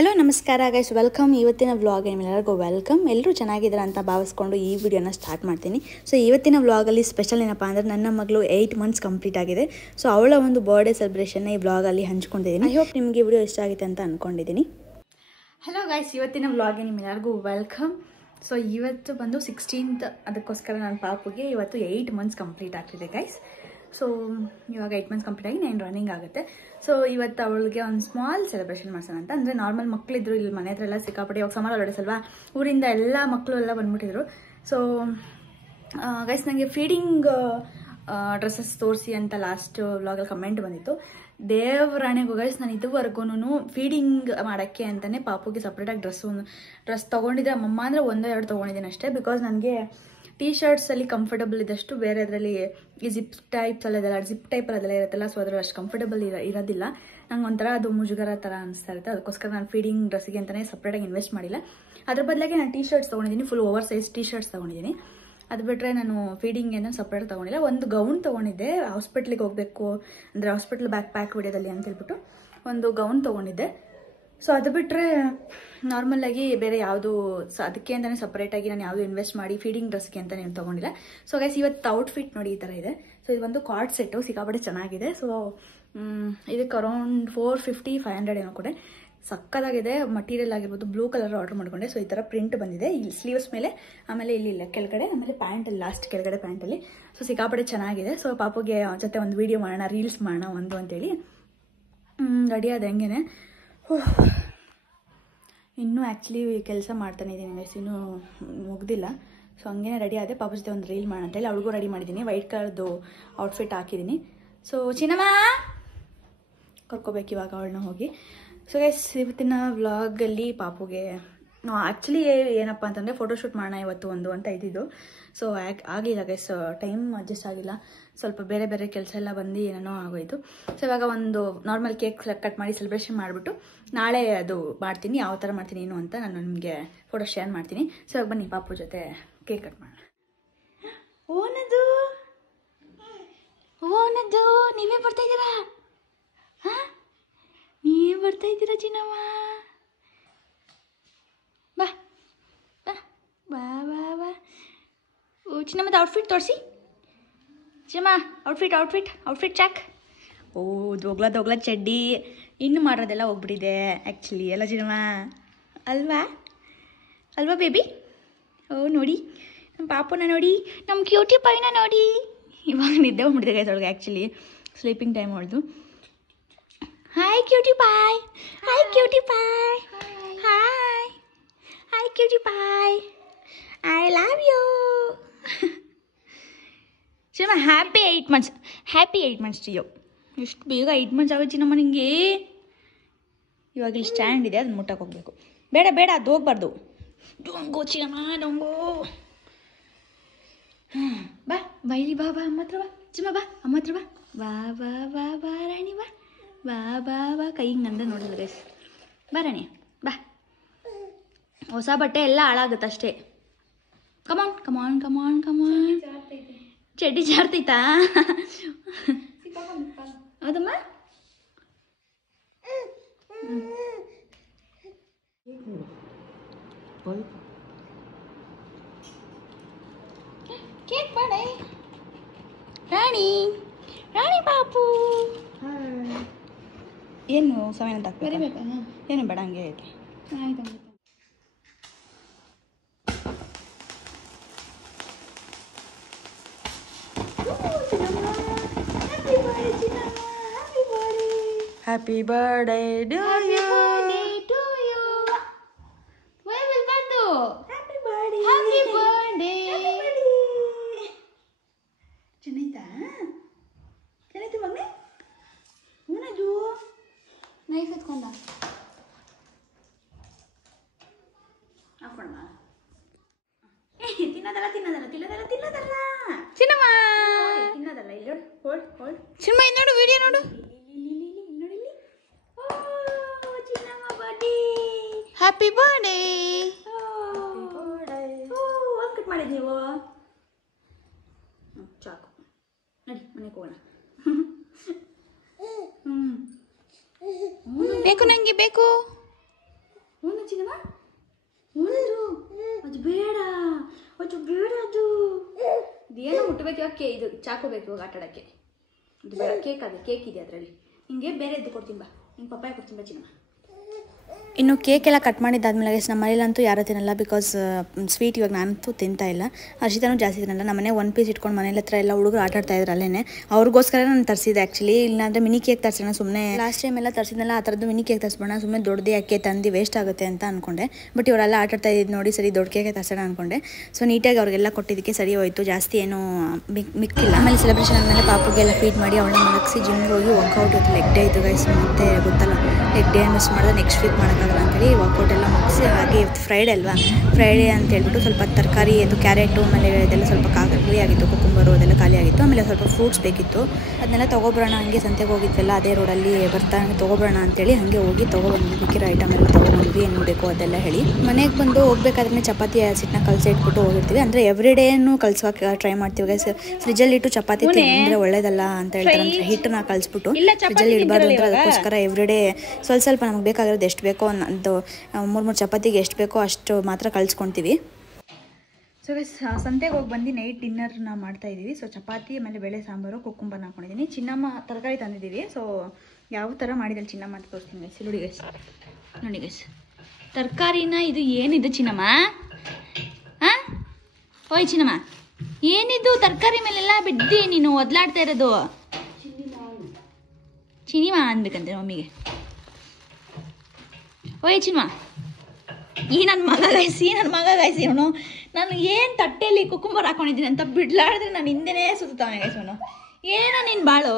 Hello ನಮಸ್ಕಾರ guys, welcome. ಇವತ್ತಿನ vlog ನಿಮ್ಮೆಲ್ಲರಿಗೂ ವೆಲ್ಕಮ್. ಎಲ್ಲರೂ ಚೆನ್ನಾಗಿದ್ದಾರೆ ಅಂತ ಭಾವಿಸ್ಕೊಂಡು ಈ ವಿಡಿಯೋನ ಸ್ಟಾರ್ಟ್ ಮಾಡ್ತೀನಿ. ಸೊ ಇವತ್ತಿನ ವ್ಲಾಗಲ್ಲಿ ಸ್ಪೆಷಲ್ ಏನಪ್ಪ ಅಂದರೆ ನನ್ನ ಮಗಳು 8 ಮಂತ್ಸ್ ಕಂಪ್ಲೀಟ್ ಆಗಿದೆ. ಸೊ ಅವಳ ಒಂದು ಬರ್ಡೇ ಸೆಲೆಬ್ರೇಷನ್ನ ಈ ವ್ಲಾಗಲ್ಲಿ ಹಂಚ್ಕೊಂಡಿದ್ದೀನಿ. ಐ ಹೋಪ್ ನಿಮಗೆ ವಿಡಿಯೋ ಇಷ್ಟ ಆಗುತ್ತೆ ಅಂತ ಅಂದ್ಕೊಂಡಿದ್ದೀನಿ. ಹಲೋ ಗೈಸ್, ಇವತ್ತಿನ ವ್ಲಾಗ್ಗೆ ನಿಮ್ಮೆಲ್ಲರಿಗೂ ವೆಲ್ಕಮ್. ಸೊ ಇವತ್ತು ಬಂದು 16th, ಅದಕ್ಕೋಸ್ಕರ ನನ್ನ ಪಾಪುಗೆ ಇವತ್ತು 8 ಮಂತ್ಸ್ ಕಂಪ್ಲೀಟ್ ಆಗ್ತಿದೆ ಗೈಸ್. ಸೊ ಇವಾಗ 8 ಮಂತ್ಸ್ ಕಂಪ್ಲೀಟ್ ಆಗಿ 9 ರನ್ನಿಂಗ್ ಆಗುತ್ತೆ. ಸೊ ಇವತ್ತು ಅವಳಿಗೆ ಒಂದು ಸ್ಮಾಲ್ ಸೆಲೆಬ್ರೇಷನ್ ಮಾಡ್ಸೋಣ ಅಂತ. ಅಂದರೆ ನಾರ್ಮಲ್ ಮಕ್ಕಳಿದ್ರು ಇಲ್ಲಿ ಮನೆ ಹತ್ರ ಎಲ್ಲ ಸಿಕ್ಕಾಪಟ್ಟೆ. ಇವಾಗ ಸಮ್ಮರ್ ಹಾಲಿಡೇಸ್ ಅಲ್ವಾ, ಊರಿಂದ ಎಲ್ಲ ಮಕ್ಕಳು ಎಲ್ಲ ಬಂದ್ಬಿಟ್ಟಿದ್ರು. ಸೊ ಗೈಸ್, ನನಗೆ ಫೀಡಿಂಗ್ ಡ್ರೆಸ್ಸಸ್ ತೋರಿಸಿ ಅಂತ ಲಾಸ್ಟ್ ವ್ಲಾಗಲ್ಲಿ ಕಮೆಂಟ್ ಬಂದಿತ್ತು. ದೇವರಾಣೆಗೂ ಗೈಸ್, ನಾನು ಇದುವರೆಗೂ ಫೀಡಿಂಗ್ ಮಾಡೋಕ್ಕೆ ಅಂತಲೇ ಪಾಪುಗೆ ಸಪ್ರೇಟಾಗಿ ಡ್ರೆಸ್ ತೊಗೊಂಡಿದ್ದೆ. ಅಮ್ಮಮ್ಮ ಅಂದರೆ 1-2 ತೊಗೊಂಡಿದ್ದೀನಿ ಅಷ್ಟೇ. ಬಿಕಾಸ್ ನನಗೆ ಟೀ ಶರ್ಟ್ಸಲ್ಲಿ ಕಂಫರ್ಟಬಲ್ ಇದ್ದಷ್ಟು ಬೇರೆ ಅದರಲ್ಲಿ ಈ ಜಿಪ್ ಟೈಪಲ್ಲಿ ಅದೆಲ್ಲ ಇರುತ್ತಲ್ಲ, ಸೊ ಅದರಲ್ಲಿ ಅಷ್ಟು ಕಂಫರ್ಟಬಲ್ ಇರೋದಿಲ್ಲ. ನಂಗೆ ಒಂಥರ ಅದು ಮುಜುಗರ ಥರ ಅನಿಸ್ತಾ ಇರುತ್ತೆ. ಅದಕ್ಕೋಸ್ಕರ ನಾನು ಫೀಡಿಂಗ್ ಡ್ರೆಸ್ಸಿಗೆ ಅಂತಲೇ ಸಪ್ರೇಟಾಗಿ ಇನ್ವೆಸ್ಟ್ ಮಾಡಿಲ್ಲ. ಅದ್ರ ಬದಲಾಗಿ ನಾನು ಟೀ ಶರ್ಟ್ಸ್ ತೊಗೊಂಡಿದ್ದೀನಿ, full over size T shirts ತೊಗೊಂಡಿದ್ದೀನಿ. ಅದು ಬಿಟ್ಟರೆ ನಾನು ಫೀಡಿಂಗ್ ಏನೋ ಸಪ್ರೇಟ್ ತೊಗೊಂಡಿಲ್ಲ. ಒಂದು ಗೌನ್ ತೊಗೊಂಡಿದ್ದೆ, ಹಾಸ್ಪಿಟ್ಲಿಗೆ ಹೋಗಬೇಕು ಅಂದರೆ ಹಾಸ್ಪಿಟ್ಲ್ ಬ್ಯಾಕ್ ಪ್ಯಾಕ್ ವಿಡಿಯೋದಲ್ಲಿ ಅಂತ ಹೇಳ್ಬಿಟ್ಟು ಒಂದು ಗೌನ್ ತೊಗೊಂಡಿದ್ದೆ. ಸೊ ಅದು ಬಿಟ್ಟರೆ ನಾರ್ಮಲಾಗಿ ಬೇರೆ ಯಾವುದು ಅದಕ್ಕೆ ಅಂತಲೇ ಸಪ್ರೇಟಾಗಿ ನಾನು ಯಾವುದು ಇನ್ವೆಸ್ಟ್ ಮಾಡಿ ಫೀಡಿಂಗ್ ಡ್ರೆಸ್ಗೆ ಅಂತ ಏನು ತೊಗೊಂಡಿಲ್ಲ. ಸೊ ಗೈಸ್, ಇವತ್ತು ಔಟ್ಫಿಟ್ ನೋಡಿ ಈ ಥರ ಇದೆ. ಸೊ ಇದು ಒಂದು ಕಾರ್ಡ್ ಸೆಟ್ಟು, ಸಿಕ್ಕಾಪಟ್ಟೆ ಚೆನ್ನಾಗಿದೆ. ಸೊ ಇದಕ್ಕೆ ಅರೌಂಡ್ 450-500 ಏನೋ ಕೂಡ ಸಕ್ಕದಾಗಿದೆ. ಮಟೀರಿಯಲ್ ಆಗಿರ್ಬೋದು ಬ್ಲೂ ಕಲರ್ ಆರ್ಡರ್ ಮಾಡಿಕೊಂಡೆ. ಸೊ ಈ ಥರ ಪ್ರಿಂಟ್ ಬಂದಿದೆ ಇಲ್ಲಿ ಸ್ಲೀವ್ಸ್ ಮೇಲೆ, ಆಮೇಲೆ ಇಲ್ಲ ಕೆಳಗಡೆ, ಆಮೇಲೆ ಪ್ಯಾಂಟಲ್ಲಿ ಲಾಸ್ಟ್ ಕೆಳಗಡೆ ಪ್ಯಾಂಟಲ್ಲಿ. ಸೊ ಸಿಕ್ಕಾಪಟ್ಟೆ ಚೆನ್ನಾಗಿದೆ. ಸೊ ಪಾಪುಗೆ ಜೊತೆ ಒಂದು ವೀಡಿಯೋ ಮಾಡೋಣ, ರೀಲ್ಸ್ ಮಾಡೋಣ ಒಂದು ಅಂತೇಳಿ ರೆಡಿ ಆದ ಹೆಂಗೇನೆ. ಇನ್ನೂ ಆ್ಯಕ್ಚುಲಿ ಕೆಲಸ ಮಾಡ್ತಾನೆ ಇದ್ದೀನಿ ಗೈಸ್, ಇನ್ನೂ ಮುಗ್ದಿಲ್ಲ. ಸೊ ಹಂಗೇ ರೆಡಿ ಆದೆ, ಪಾಪ ಜೊತೆ ಒಂದು ರೀಲ್ ಮಾಡೋಣ ಅಂತೇಳಿ ಅವಳಿಗೂ ರೆಡಿ ಮಾಡಿದ್ದೀನಿ. ವೈಟ್ ಕಲರ್ದು ಔಟ್ಫಿಟ್ ಹಾಕಿದ್ದೀನಿ. ಸೊ ಚಿನ್ನಮ್ಮ ಕರ್ಕೋಬೇಕು ಇವಾಗ ಅವಳನ್ನ ಹೋಗಿ. ಸೊ ಗೈಸ್, ಇವತ್ತಿನ ವ್ಲಾಗಲ್ಲಿ ಪಾಪುಗೆ ಆ್ಯಕ್ಚುಲಿ ಏನಪ್ಪ ಅಂತಂದರೆ ಫೋಟೋಶೂಟ್ ಮಾಡೋಣ ಇವತ್ತು ಒಂದು ಅಂತ ಇದ್ದಿದ್ದು. ಸೊ ಆಗಲಿಲ್ಲ ಗೈಸ್, ಟೈಮ್ ಅಡ್ಜಸ್ಟ್ ಆಗಿಲ್ಲ. ಸ್ವಲ್ಪ ಬೇರೆ ಬೇರೆ ಕೆಲಸ ಎಲ್ಲ ಬಂದು ಏನೇನೋ ಆಗೋಯ್ತು. ಸೊ ಇವಾಗ ಒಂದು ನಾರ್ಮಲ್ ಕೇಕ್ ಕಟ್ ಮಾಡಿ ಸೆಲೆಬ್ರೇಷನ್ ಮಾಡಿಬಿಟ್ಟು ನಾಳೆ ಅದು ಮಾಡ್ತೀನಿ. ಯಾವ ಥರ ಮಾಡ್ತೀನಿ ಏನು ಅಂತ ನಾನು ನಿಮಗೆ ಫೋಟೋ ಶೇರ್ ಮಾಡ್ತೀನಿ. ಸೊ ಇವಾಗ ಬನ್ನಿ ಪಾಪು ಜೊತೆ ಕೇಕ್ ಕಟ್ ಮಾಡೋಣ. ಓನದು ನೀವೇ ಬರ್ತಾಯಿದ್ದೀರಾ? ಹಾಂ, ನೀವೇ ಬರ್ತಾಯಿದ್ದೀರಾ ಚಿನ್ನಮ್ಮ? ಬಾ ಬಾ ಬಾ ಬಾ ಬಾ. ಓ ಚಿನ್ನಮ್ಮದ ಔಟ್ಫಿಟ್ ತೋರಿಸಿ ಚಿನ್ನಮ್ಮ. Outfit chalk. ಓ ದೊಗ್ಲ ಚಡ್ಡಿ. ಇನ್ನು ಮಾಡೋದೆಲ್ಲ ಹೋಗ್ಬಿಟ್ಟಿದೆ ಆ್ಯಕ್ಚುಲಿ ಎಲ್ಲ ಚಿನ್ನಮ್ಮ, ಅಲ್ವಾ ಬೇಬಿ? ಓ ನೋಡಿ ನಮ್ಮ ಪಾಪುನ ನೋಡಿ, ನಮ್ಮ ಕ್ಯೂಟಿ ಪೈನ ನೋಡಿ. ಇವಾಗ ನಿದ್ದೆ ಹೋಗ್ಬಿಟ್ಟಿದೆ ಗೈಸ್ ಅವಳಿಗೆ, ಆ್ಯಕ್ಚುಲಿ ಸ್ಲೀಪಿಂಗ್ ಟೈಮ್ ಅವಳದು. Hi cutie pie, hi cutie pie, hi cutie pie, I love you. ಚಿನ್ನಮ್ಮ ಹ್ಯಾಪಿ 8 ಮಂತ್ಸ್ ಟು ಯು. ಎಷ್ಟು ಬೇಗ 8 ಮಂತ್ಸ್ ಆಗೋದು ಚಿನ್ನಮ್ಮ ನಿಂಗೆ. ಇವಾಗ ಇಲ್ಲಿ ಸ್ಟ್ಯಾಂಡ್ ಇದೆ, ಅದನ್ನ ಮುಟ್ಟಕ್ಕೆ ಹೋಗ್ಬೇಕು. ಬೇಡ ಅದು ಹೋಗ್ಬಾರ್ದು. ಡೊಂಗೋ ಚಿನ್ನಮ್ಮ ಡೊಂಗೋ. ಬಾ ಇಲ್ಲಿ ಬಾ ಅಮ್ಮ ಹತ್ರ ಬಾ ಚಿನ್ನಮ್ಮ, ಬಾ ಅಮ್ಮ ಹತ್ರ ಬಾ ರಾಣಿ, ಬಾ ಕೈ ಹಿಂಗಂದ್ರೆ ನೋಡಿಲ್ಲ ಗೈಸ್. ಬಾ ರಾಣಿ ಬಾ. ಹೊಸ ಬಟ್ಟೆ ಎಲ್ಲ ಹಾಳಾಗುತ್ತೆ ಅಷ್ಟೇ. ಕಮಾನ್. ಚಡ್ಡಿ ಜಾರ್ತೈತಾ? ಹೌದಮ್ಮ. ಕೇಕ್ ಬಾಳೆ ರಾಣಿ ಪಾಪು. ಏನು ಸಮಯ ಅಂತ ಹಾಕ್ಬೇಕಾ? ಏನು ಬೇಡ, ಹಂಗೆ ಐತೆ. ಆಯ್ತು. Happy birthday to you. Where will Bandu? Happy birthday. Janita magne? Unaju. Knife etkonda. Akonda. ತಿನ್ನದಲ್ಲ ಚಿನ್ನಮ್ಮ, ತಿನ್ನದಲ್ಲ. ಇಲ್ಲಿ ಹೋಲ್ಡ್ ಚಿನ್ನಮ್ಮ, ಇದು ನೋಡು, ವಿಡಿಯೋ ನೋಡು. Happy birthday. ಒಂದು ಕಟ್ ಮಾಡಿದ್ದು ನೀವು. ಚಾಕು ನಡಿ ಮನೆಗೆ ಹೋಗೋಣ. ಬೇಕು, ನನಗೆ ಬೇಕು. ಚಿನ್ನಮ್ಮ ಮುಳ್ಳು ಅದು ಬೇಡ ಅದು ಏನೋ ಮುಟ್ಟಬೇಕು ಇವಾಗ ಇದು ಚಾಕು ಬೇಕು ಇವಾಗ ಆಟ ಆಡೋಕ್ಕೆ ಇದು ಬೇಡ ಕೇಕ್ ಇದೆ ಅದರಲ್ಲಿ ಹಿಂಗೆ ಬೇರೆ ಎದ್ದು ಕೊಡ್ತೀನಿ ಬಾ ಹಿಂಗೆ ಪಪ್ಪಾಯ ಕೊಡ್ತೀನಿ ಬಾ ಚಿನ್ನಮ್ಮ ಇನ್ನು ಕೇಕ್ ಎಲ್ಲ ಕಟ್ ಮಾಡಿದ್ದಾದ್ಮೇಲೆ ನಮ್ಮ ಮನೇಲಂತೂ ಯಾರೂ ತಿನ್ನಲ್ಲ ಬಿಕಾಸ್ ಸ್ವೀಟ್ ಇವಾಗ ನಾನಂತೂ ತಿಂತಾ ಇಲ್ಲ ಹರ್ಷಿತಾನೂ ಜಾಸ್ತಿ ತಿನ್ನಲ್ಲ ನಮ್ಮ ಮನೆ 1 ಪೀಸ್ ಇಟ್ಕೊಂಡು ಮನೇಲಿ ಹತ್ರ ಎಲ್ಲ ಹುಡುಗರು ಆಟ ಆಡ್ತಾ ಇದ್ರು ಅಲ್ಲೇ ಅವ್ರಿಗೋಸ್ಕರ ನಾನು ತರಿಸಿದೆ ಆ್ಯಕ್ಚುಲಿ ಇಲ್ಲಾಂದರೆ ಮಿನಿ ಕೇಕ್ ತರಿಸೋಣ ಸುಮ್ಮನೆ ಲಾಸ್ಟ್ ಟೈಮ್ ಎಲ್ಲ ತರಿಸಿದ್ನಲ್ಲ ಆ ಥರದ್ದು ಮಿನಿ ಕೇಕ್ ತರಿಸ್ಬೋಣ ಸುಮ್ಮನೆ ದೊಡ್ಡದೇ ಯಾಕೆ ತಂದು ವೇಸ್ಟ್ ಆಗುತ್ತೆ ಅಂತ ಅಂದ್ಕೊಂಡೆ ಬಟ್ ಇವರೆಲ್ಲ ಆಟ ಆಡ್ತಾ ಇದ್ದು ನೋಡಿ ಸರಿ ದೊಡ್ಡ ಕೇಕೆ ತರಿಸೋಣ ಅಂದ್ಕೊಂಡೆ ಸೊ ನೀಟಾಗಿ ಅವ್ರಿಗೆಲ್ಲ ಕೊಟ್ಟಿದ್ದಕ್ಕೆ ಸರಿ ಹೋಯಿತು ಜಾಸ್ತಿ ಏನೂ ಮಿಕ್ಕಿಲ್ಲ ಆಮೇಲೆ ಸೆಲೆಬ್ರೇಷನ್ ಆದಮೇಲೆ ಪಾಪುಗೆಲ್ಲ ಫೀಡ್ ಮಾಡಿ ಅವಳನ್ನ ಮಲಗಿಸಿ ಜಿಮ್ಗೆ ಹೋಗಿ ವರ್ಕೌಟ್ ಇತ್ತು ಲೆಗ್ ಡೇ ಇತ್ತು ಗೈಸ್ ಮತ್ತೆ ಗೊತ್ತಲ್ಲ ಲೆಗ್ ಡೇ ಮಿಸ್ ಮಾಡಿದ್ರೆ ನೆಕ್ಸ್ಟ್ ವೀಕ್ ಮಾಡೋಕ್ಕಾಗಲ್ಲ ಅಂತೇಳಿ ವರ್ಕೌಟ್ ಎಲ್ಲ ಮುಗಿಸಿ ಹಾಗೆ ಫ್ರೈಡೇ ಅಲ್ವಾ ಫ್ರೈಡೇ ಅಂತ ಹೇಳ್ಬಿಟ್ಟು ಸ್ವಲ್ಪ ತರಕಾರಿ ಅದು ಕ್ಯಾರೆಟು ಆಮೇಲೆ ಇದೆಲ್ಲ ಸ್ವಲ್ಪ ಖಾಲಿ ಆಗಿತ್ತು ಕುಕುಂಬರು ಅದೆಲ್ಲ ಖಾಲಿ ಆಗಿತ್ತು ಆಮೇಲೆ ಸ್ವಲ್ಪ ಫ್ರೂಟ್ಸ್ ಬೇಕಿತ್ತು ಅದನ್ನೆಲ್ಲ ತೊಗೊಬರೋಣ ಹಂಗೆ ಸಂತೆಗೆ ಹೋಗಿದ್ವಲ್ಲ ಅದೇ ರೋಡಲ್ಲಿ ಬರ್ತಾ ತೊಗೊಬರೋಣ ಅಂತೇಳಿ ಹಾಗೆ ಹೋಗಿ ತೊಗೊಬಂದ್ವಿ ಬೇಕಿರೋ ಐಟಮ್ ಎಲ್ಲ ತೊಗೊಬಂದ್ವಿ ಏನು ಬೇಕು ಅದೆಲ್ಲ ಹೇಳಿ ಮನೆಗೆ ಬಂದು ಹೋಗ್ಬೇಕಾದ್ರೆ ಚಪಾತಿ ಸಿಟ್ಟನ್ನ ಕಲಸಿ ಇಟ್ಬಿಟ್ಟು ಹೋಗಿರ್ತೀವಿ ಅಂದರೆ ಎವ್ರಿ ಡೇನು ಕಲ್ಸೋಕೆ ಟ್ರೈ ಮಾಡ್ತೀವಿ ಗೈಸ್ ಫ್ರಿಜ್ಜಲ್ಲಿ ಇಟ್ಟು ಚಪಾತಿ ತಿಂದರೆ ಒಳ್ಳೇದಲ್ಲ ಅಂತ ಹೇಳ್ತಾರೆ ಅಂದರೆ ಹಿಟ್ಟನ್ನ ಕಲಿಸ್ಬಿಟ್ಟು ಫ್ರಿಜ್ಜಲ್ಲಿ ಇಡಬಾರ್ದು ಅಂದರೆ ಅದಕ್ಕೋಸ್ಕರ ಎವ್ರಿ ಡೇ ಸ್ವಲ್ಪ ನಮ್ಗೆ ಬೇಕಾಗಿರೋದು ಎಷ್ಟು ಬೇಕೋ ಒಂದು 3 ಚಪಾತಿಗೆ ಎಷ್ಟು ಬೇಕೋ ಅಷ್ಟು ಮಾತ್ರ ಕಲಿಸ್ಕೊತೀವಿ ಸೊ ಗೈಸ್ ಸಂತೆಗೆ ಹೋಗಿ ಬಂದು ನೈಟ್ ಡಿನ್ನರ್ನ ಮಾಡ್ತಾಯಿದ್ದೀವಿ ಸೊ ಚಪಾತಿ ಆಮೇಲೆ ಬೇಳೆ ಸಾಂಬಾರು ಕುಕ್ಕುಂಬರ್ನ ಹಾಕೊಂಡಿದ್ದೀನಿ ಚಿನ್ನಮ್ಮ ತರಕಾರಿ ತಂದಿದ್ದೀವಿ ಸೊ ಯಾವ ಥರ ಮಾಡಿದಲ್ಲಿ ಚಿನ್ನಮ್ಮ ಅಂತ ತೋರಿಸ್ತೀನಿ ಗೈಸ್ ನೋಡಿ ಗೈಸ್ ತರಕಾರಿನ ಇದು ಏನಿದು ಚಿನ್ನಮ್ಮ ಹಾಂ ಓಯ್ ಚಿನ್ನಮ್ಮ ಏನಿದು ತರಕಾರಿ ಮೇಲೆಲ್ಲ ಬಿದ್ದು ನೀನು ಒದ್ಲಾಡ್ತಾ ಇರೋದು ಚಿನಿಮಾ ಅನ್ಬೇಕಂತೆ ಮಮ್ಮಿಗೆ ಓಯ್ ಚಿನ್ಮ ನನ್ನ ಮಗ ಗಾಯಿಸಿ ಅವನು ನಾನು ಏನು ತಟ್ಟೆಯಲ್ಲಿ ಕುಕ್ಕುಂಬರ್ ಹಾಕೊಂಡಿದ್ದೀನಿ ಅಂತ ಬಿಡ್ಲಾಡಿದ್ರೆ ನಾನು ಹಿಂದೆನೇ ಸುತ್ತಾನೆ ಗೈಸ್ ಅವನು ಏನೋ ನೀನು ಬಾಳು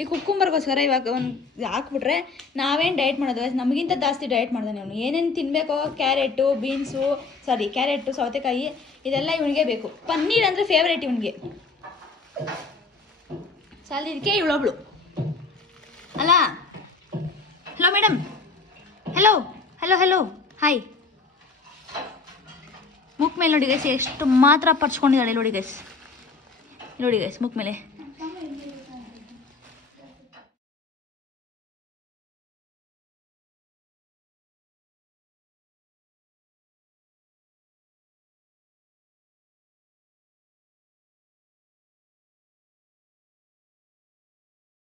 ಈ ಕುಕ್ಕುಂಬರ್ಗೋಸ್ಕರ ಇವಾಗ ಒಂದು ಹಾಕ್ಬಿಟ್ರೆ ನಾವೇನು ಡಯಟ್ ಮಾಡೋದು ಗೈಸ್ ನಮಗಿಂತ ಜಾಸ್ತಿ ಡಯಟ್ ಮಾಡ್ದಾನೆ ಅವನು ಏನೇನು ತಿನ್ನಬೇಕೋ ಕ್ಯಾರೆಟು ಕ್ಯಾರೆಟು ಸೌತೆಕಾಯಿ ಇದೆಲ್ಲ ಇವನಿಗೆ ಬೇಕು ಪನ್ನೀರ್ ಅಂದರೆ ಫೇವ್ರೇಟ್ ಇವನಿಗೆ ಸಾಲಿದಕ್ಕೆ ಇವಳೊಬ್ಳು ಅಲ್ಲ ಹಲೋ ಮೇಡಮ್ ಹಲೋ ಹಾಯ್ ಮುಖ ಮೇಲೆ ನೋಡಿ ಗೈಸ್ ಎಷ್ಟು ಮಾತ್ರ ಪರ್ಚ್ಕೊಂಡಿದ್ದಾಳೆ ನೋಡಿ ಗೈಸ್ ಮುಖ ಮೇಲೆ